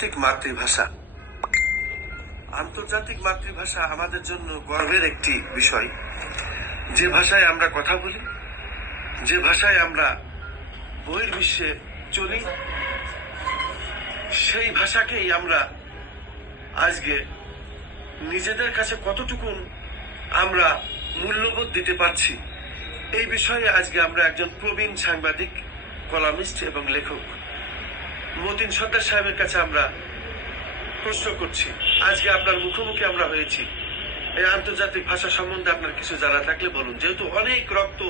মাতৃভাষা আন্তর্জাতিক মাতৃভাষা আমাদের জন্য গর্বের একটি বিষয়। যে ভাষায় আমরা কথা বলি, যে ভাষায় আমরা বহির্বিশ্বে চলি, সেই ভাষাকেই আমরা আজকে নিজেদের কাছে কতটুকু আমরা মূল্যবোধ দিতে পারছি, এই বিষয়ে আজকে আমরা একজন প্রবীণ সাংবাদিক, কলামিস্ট এবং লেখক মতিন সর্দার সাহেবের কাছে আমরা প্রশ্ন করছি। আজকে আপনার মুখোমুখি আমরা হয়েছি, এই আন্তর্জাতিক ভাষা সম্বন্ধে আপনার কিছু জানা থাকলে বলুন। যেহেতু অনেক রক্ত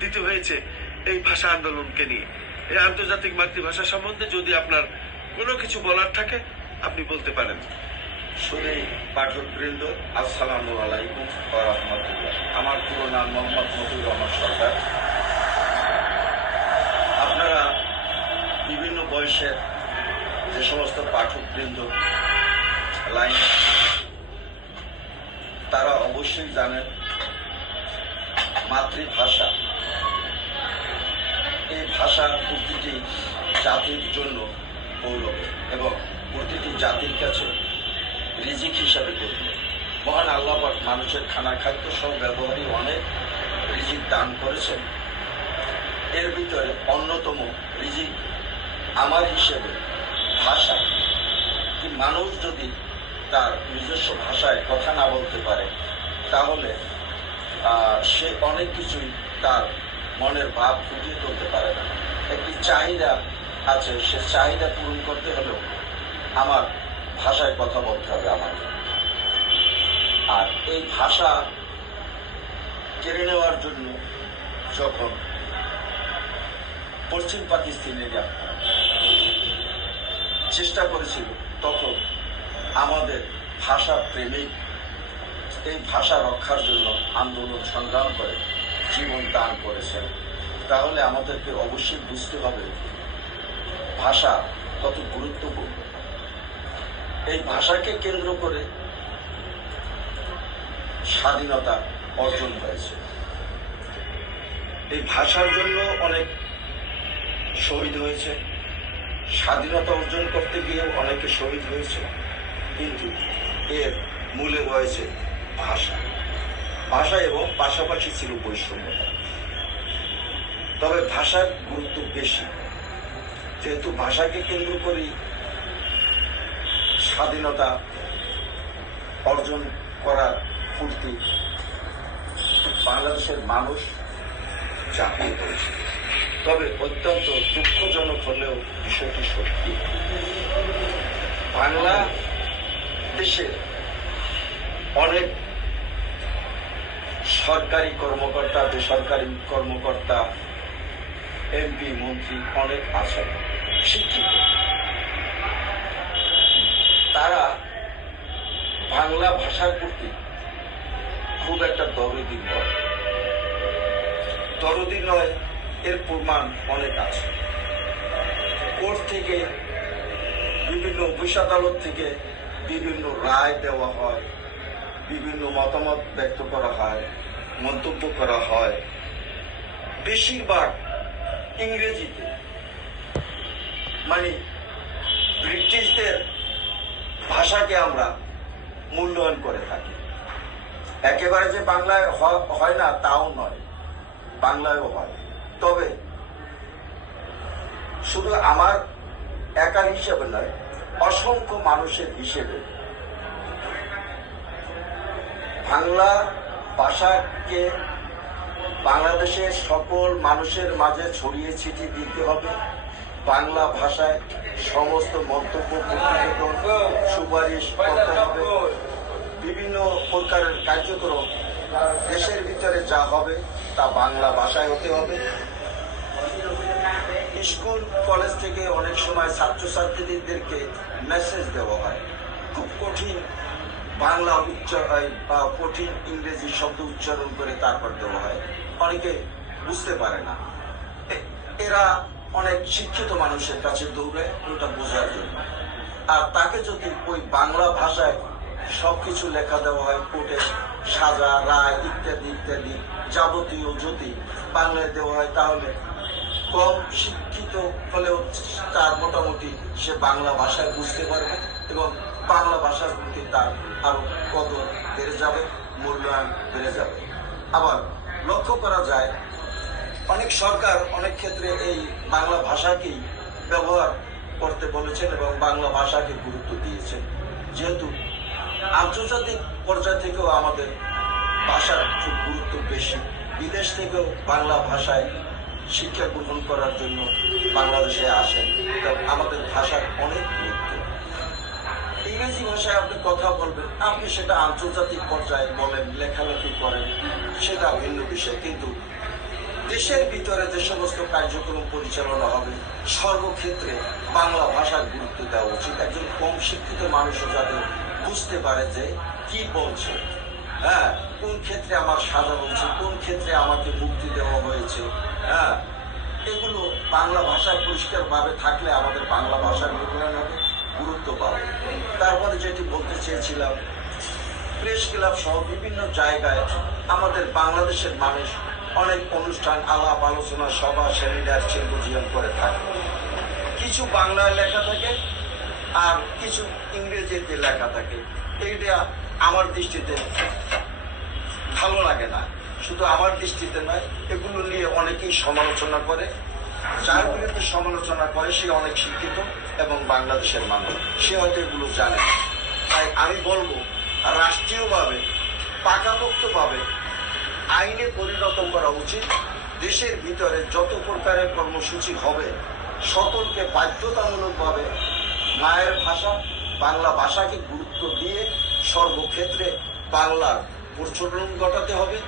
দিতে হয়েছে এই ভাষা আন্দোলনকে নিয়ে, এই আন্তর্জাতিক মাতৃভাষা সম্বন্ধে যদি আপনার কোনো কিছু বলার থাকে আপনি বলতে পারেন। শুধু পাঠকবৃন্দ, আসসালামু আলাইকুম ওয়া রাহমাতুল্লাহ। আমার পুরো নাম মোহাম্মদ মতিউর রহমান সরকার। আপনারা বিভিন্ন বয়সের যে সমস্ত পাঠকবৃন্দ লাইন, তারা অবশ্যই জানেন মাতৃভাষা, এই ভাষা প্রতিটি জাতির জন্য গৌরব এবং প্রতিটি জাতির কাছে রিজিক হিসাবে গণ্য। মহান আল্লাহ পাক মানুষের খানা খাদ্য সহ ব্যবহারই অনেক রিজিক দান করেছেন। এর ভিতরে অন্যতম রিজিক আমার হিসেবে ভাষা। কি মানুষ যদি তার নিজস্ব ভাষায় কথা না বলতে পারে, তাহলে সে অনেক কিছুই তার মনের ভাব ফুটিয়ে তুলতে পারে না। একটি চাহিদা আছে, সে চাহিদা পূরণ করতে হলেও আমার ভাষায় কথা বলতে হবে আমাকে। আর এই ভাষা কেড়ে নেওয়ার জন্য যখন পশ্চিম পাকিস্তানিরা চেষ্টা করেছিল, তখন আমাদের ভাষা প্রেমিক এই ভাষা রক্ষার জন্য আন্দোলন সংগ্রাম করে জীবন দান করেছেন। তাহলে আমাদেরকে অবশ্যই বুঝতে হবে ভাষা কত গুরুত্বপূর্ণ। এই ভাষাকে কেন্দ্র করে স্বাধীনতা অর্জন হয়েছে। এই ভাষার জন্য অনেক শহীদ হয়েছে, স্বাধীনতা অর্জন করতে গিয়েও অনেকে শহীদ হয়েছে, কিন্তু এর মূলে রয়েছে ভাষা। ভাষা এবং পাশাপাশি ছিল বৈষম্যতা। তবে ভাষার গুরুত্ব বেশি, যেহেতু ভাষাকে কেন্দ্র করেই স্বাধীনতা অর্জন করার ফুর্তি বাংলাদেশের মানুষ ঝাঁপিয়ে পড়েছে। তবে অত্যন্ত দুঃখজনক হলেও বিষয়টি সত্যি, বাংলাদেশে অনেক সরকারি কর্মকর্তা, বেসরকারি কর্মকর্তা, এমপি, মন্ত্রী অনেক আছেন, শিক্ষিত। তারা বাংলা ভাষার প্রতি খুব একটা দরদি নয়। দরদি নয় এর প্রমাণ অনেক আছে। কোর্ট থেকে, বিভিন্ন অফিস আদালত থেকে বিভিন্ন রায় দেওয়া হয়, বিভিন্ন মতামত ব্যক্ত করা হয়, মন্তব্য করা হয়, বেশিরভাগ ইংরেজিতে। মানে ব্রিটিশদের ভাষাকে আমরা মূল্যায়ন করে থাকি। একেবারে যে বাংলায় হয় না তাও নয়, বাংলায়ও হয়। তবে শুধু আমার একার হিসেবে নয়, অসংখ্য মানুষের হিসেবে বাংলা ভাষাকে বাংলাদেশের সকল মানুষের মাঝে ছড়িয়ে ছিটিয়ে দিতে হবে। বাংলা ভাষায় সমস্ত মন্তব্য, প্রতিবেদন, সুপারিশ করতে হবে। বিভিন্ন প্রকারের কার্যক্রম দেশের ভিতরে যা হবে তা বাংলা ভাষায় হতে হবে। স্কুল কলেজ থেকে অনেক সময় ছাত্রছাত্রীদেরকে মেসেজ দেওয়া হয়, খুব কঠিন বাংলা কঠিন ইংরেজি শব্দ উচ্চারণ করে তারপর দেওয়া হয়, অনেকে বুঝতে পারে না। এরা অনেক শিক্ষিত মানুষের কাছে দৌড়ায় ওটা বোঝার জন্য। আর তাকে যদি ওই বাংলা ভাষায় সবকিছু লেখা দেওয়া হয়, কোর্টে সাজা, রায় ইত্যাদি ইত্যাদি যাবতীয় যদি বাংলায় দেওয়া হয়, তাহলে কম শিক্ষিত হলেও তার মোটামুটি সে বাংলা ভাষায় বুঝতে পারবে এবং বাংলা ভাষার প্রতি তার আরো কদর বেড়ে যাবে, মূল্যায়ন বেড়ে যাবে। আবার লক্ষ্য করা যায় অনেক সরকার অনেক ক্ষেত্রে এই বাংলা ভাষাকেই ব্যবহার করতে বলেছেন এবং বাংলা ভাষাকে গুরুত্ব দিয়েছেন। যেহেতু আন্তর্জাতিক পর্যায় থেকেও আমাদের ভাষার খুব গুরুত্ব বেশি, বিদেশ থেকেও বাংলা ভাষায় শিক্ষা গ্রহণ করার জন্য বাংলাদেশে আসেন, আমাদের ভাষার অনেক গুরুত্ব। ইংরেজি ভাষায় আপনি কথা বলবেন, আপনি সেটা আন্তর্জাতিক পর্যায়ে বলেন, লেখালেখি করেন, সেটা ভিন্ন বিষয়। কিন্তু দেশের ভিতরে যে সমস্ত কার্যক্রম পরিচালনা হবে সর্বক্ষেত্রে বাংলা ভাষার গুরুত্ব দেওয়া উচিত। একজন কম শিক্ষিত মানুষও যাতে বুঝতে পারে যে কি বলছে, হ্যাঁ, কোন ক্ষেত্রে আমার সাজানো উচিত, কোন ক্ষেত্রে আমাকে মুক্তি দেওয়া হয়েছে, হ্যাঁ, এগুলো বাংলা ভাষায় পরিষ্কার ভাবে থাকলে আমাদের বাংলা ভাষার মূল্যায়ন হবে, গুরুত্ব পাবে। তারপরে যেটি বলতে চেয়েছিলাম, প্রেস ক্লাব সহ বিভিন্ন জায়গায় আমাদের বাংলাদেশের মানুষ অনেক অনুষ্ঠান, আলাপ আলোচনা, সভা, সেমিনার, সিম্পোজিয়াম করে থাকে। কিছু বাংলায় লেখা থাকে আর কিছু ইংরেজিতে লেখা থাকে। এইটা আমার দৃষ্টিতে ভালো লাগে না। শুধু আমার দৃষ্টিতে নয়, এগুলো নিয়ে অনেকেই সমালোচনা করে। যার বিরুদ্ধে সমালোচনা করে সে অনেক শিক্ষিত এবং বাংলাদেশের মানুষ, সে হয়তো এগুলো জানে না। তাই আমি বলবো রাষ্ট্রীয়ভাবে পাকাপোক্তভাবে আইনে পরিণত করা উচিত। দেশের ভিতরে যত প্রকারের কর্মসূচি হবে সকলকে বাধ্যতামূলকভাবে মায়ের ভাষা বাংলা ভাষাকে গুরুত্ব দিয়ে সর্বক্ষেত্রে বাংলার প্রচলন ঘটাতে হবে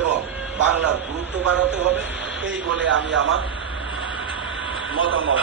এবং বাংলার গুরুত্ব বাড়াতে হবে। এই বলে আমি আমার মতামত